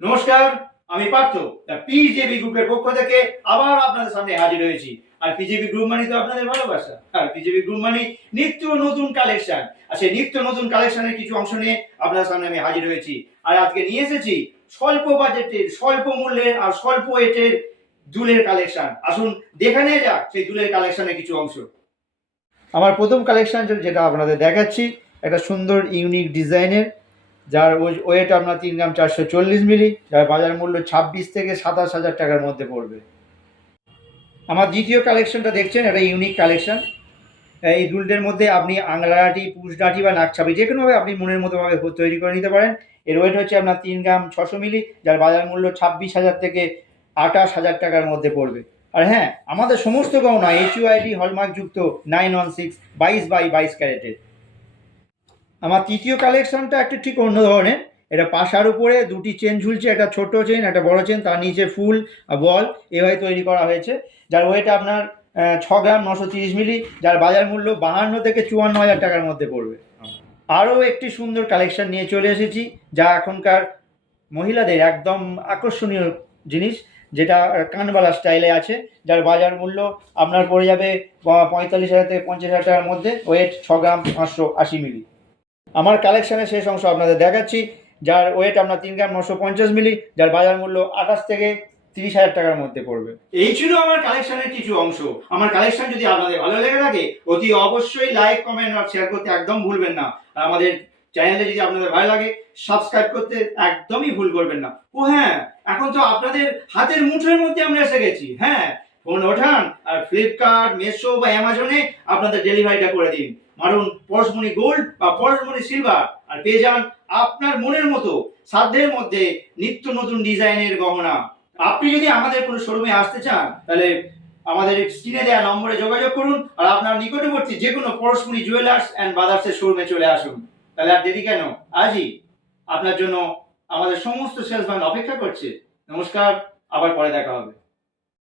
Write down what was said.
নমস্কার, আমি পার্থ। পিজেবি গ্রুপের পক্ষ থেকে আবার আপনাদের সামনে হাজির হয়েছি। আর পিজেবি গ্রুপ মানে তো আপনাদের ভালোবাসা। আর পিজেবি গ্রুপ মানে নিত্য নতুন কালেকশন। আর সেই নিত্য নতুন কালেকশনের কিছু অংশ নিয়ে আপনাদের সামনে আমি হাজির হয়েছি। আর আজকে নিয়ে এসেছি স্বল্প বাজেটের, স্বল্প মূল্যের আর স্বল্প ওয়েটের দুলের কালেকশন। আসুন দেখে নেওয়া যাক সেই দুলের কালেকশনের কিছু অংশ। আমার প্রথম কালেকশন যেটা আপনাদের দেখাচ্ছি, একটা সুন্দর ইউনিক ডিজাইনের, যার ওয়েট আপনার 3 গ্রাম 440 মিলি, যার বাজার মূল্য 26 থেকে 27,000 টাকার মধ্যে পড়বে। আমার দ্বিতীয় কালেকশনটা দেখছেন, একটা ইউনিক কালেকশন। এই দুলটার মধ্যে আপনি আংলাটি, পুষডাঁটি বা নাকছাবি যে কোনোভাবে আপনি মনের মতো ভাবে তৈরি করে নিতে পারেন। এর ওয়েট হচ্ছে আপনার 3 গ্রাম 600 মিলি, যার বাজার মূল্য 26,000 থেকে 28,000 টাকার মধ্যে পড়বে। আর হ্যাঁ, আমাদের সমস্ত গহনা HUID হলমার্কযুক্ত 916 22/22 ক্যারেটের। আমার তৃতীয় কালেকশনটা একটু ঠিক অন্য ধরনের। এটা পাশার উপরে দুটি চেন ঝুলছে, একটা ছোট চেন, একটা বড় চেন, তার নিচে ফুল বল এভাবে তৈরি করা হয়েছে, যার ওয়েট আপনার 6 গ্রাম 930 মিলি, যার বাজার মূল্য 52 থেকে 54,000 টাকার মধ্যে পড়বে। আরও একটি সুন্দর কালেকশন নিয়ে চলে এসেছি, যা এখনকার মহিলাদের একদম আকর্ষণীয় জিনিস, যেটা কানবালা স্টাইলে আছে, যার বাজার মূল্য আপনার পড়ে যাবে 45,000 থেকে 50,000 টাকার মধ্যে, ওয়েট 6 গ্রাম 580 মিলি। আমার কালেকশনের শেষ অংশ আপনাদের দেখাচ্ছি, যার ওয়েট আপনার 3 গ্রাম 950 মিলি, যার বাজার মূল্য 28 থেকে 30,000 টাকার মধ্যে পড়বে। এই ছিল আমার কালেকশনের কিছু অংশ। আমার কালেকশন যদি আপনাদের ভালো লেগে থাকে, অতি অবশ্যই লাইক, কমেন্ট আর শেয়ার করতে একদম ভুলবেন না। আর আমাদের চ্যানেলে যদি আপনাদের ভালো লাগে, সাবস্ক্রাইব করতে একদমই ভুল করবেন না। ও হ্যাঁ, এখন তো আপনাদের হাতের মুঠোর মধ্যে আমরা এসে গেছি। হ্যাঁ, ফোন ওঠান আর ফ্লিপকার্ট, মেশো বা অ্যামাজনে আপনাদের ডেলিভারিটা করে দিন। মারুন পরশমণি গোল্ড বা পরশমণি সিলভার, আর পেয়ে যান আপনার মনের মতো সাধ্যের মধ্যে নিত্য নতুন ডিজাইনের গহনা। আপনি যদি আমাদের কোনো শোরুমে আসতে চান, তাহলে আমাদের স্ক্রিনে দেওয়া নম্বরে যোগাযোগ করুন, আর আপনার নিকটবর্তী যে কোনো পরশমণি জুয়েলার্স অ্যান্ড বাজার্সের শোরুমে চলে আসুন। তাহলে আর দেরি কেন, আজই আপনার জন্য আমাদের সমস্ত সেলসম্যান অপেক্ষা করছে। নমস্কার, আবার পরে দেখা হবে।